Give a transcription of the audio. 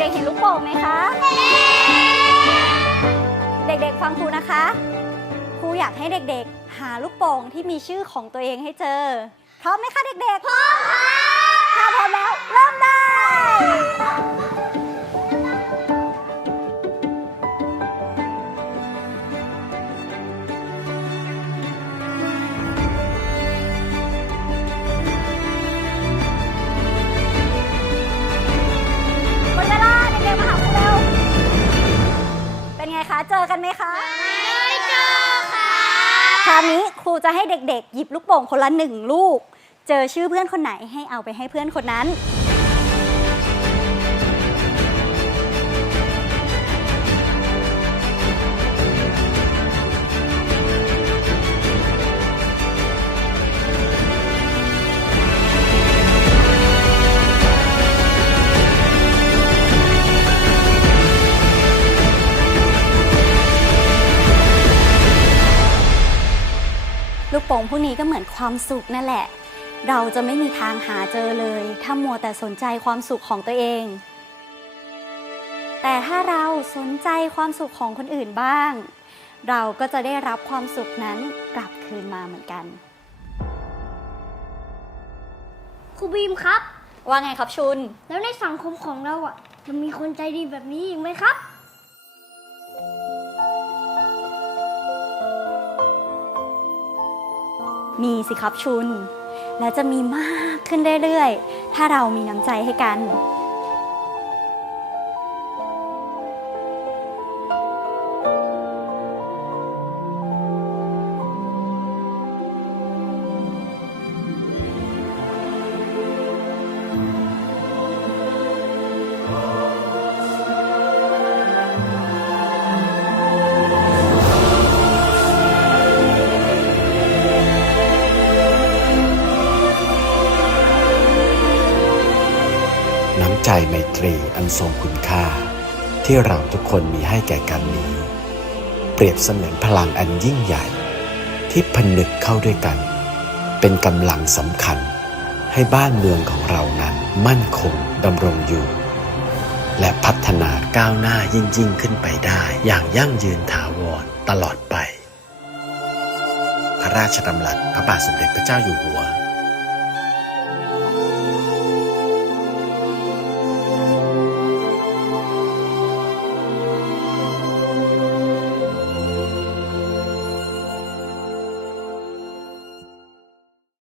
เด็กๆเห็นลูกโป่งไหมคะ เด็กๆฟังครูนะคะ ครูอยากให้เด็กๆ หาลูกโป่งที่มีชื่อของตัวเองให้เจอ พร้อมไหมคะเด็กๆพร้อม เป็นไงคะเจอกันไหมคะ ไม่เจอค่ะ คราวนี้ครูจะให้เด็กๆ หยิบลูกโป่งคนละหนึ่งลูก เจอชื่อเพื่อนคนไหนให้เอาไปให้เพื่อนคนนั้น ลูกโป่งพวกนี้ก็เหมือนความสุขนั่นแหละ เราจะไม่มีทางหาเจอเลย ถ้ามัวแต่สนใจความสุขของตัวเอง แต่ถ้าเราสนใจความสุขของคนอื่นบ้าง เราก็จะได้รับความสุขนั้นกลับคืนมาเหมือนกันครูบีมครับ ว่าไงครับชุน แล้วในสังคมของเราอะจะมีคนใจดีแบบนี้อีกไหมครับ มีสิครับชุน และจะมีมากขึ้นเรื่อยๆ ถ้าเรามีน้ำใจให้กัน ใจไมตรีอันทรงคุณค่า ที่เราทุกคนมีให้แก่กันนี้ เปรียบเสมือนพลังอันยิ่งใหญ่ ที่ผนึกเข้าด้วยกัน เป็นกำลังสำคัญให้บ้านเมืองของเรานั้นมั่นคงดำรงอยู่ และพัฒนาก้าวหน้ายิ่งยิ่งขึ้นไปได้อย่างยั่งยืนถาวรตลอดไป พระราชดำรัสพระบาทสมเด็จพระเจ้าอยู่หัว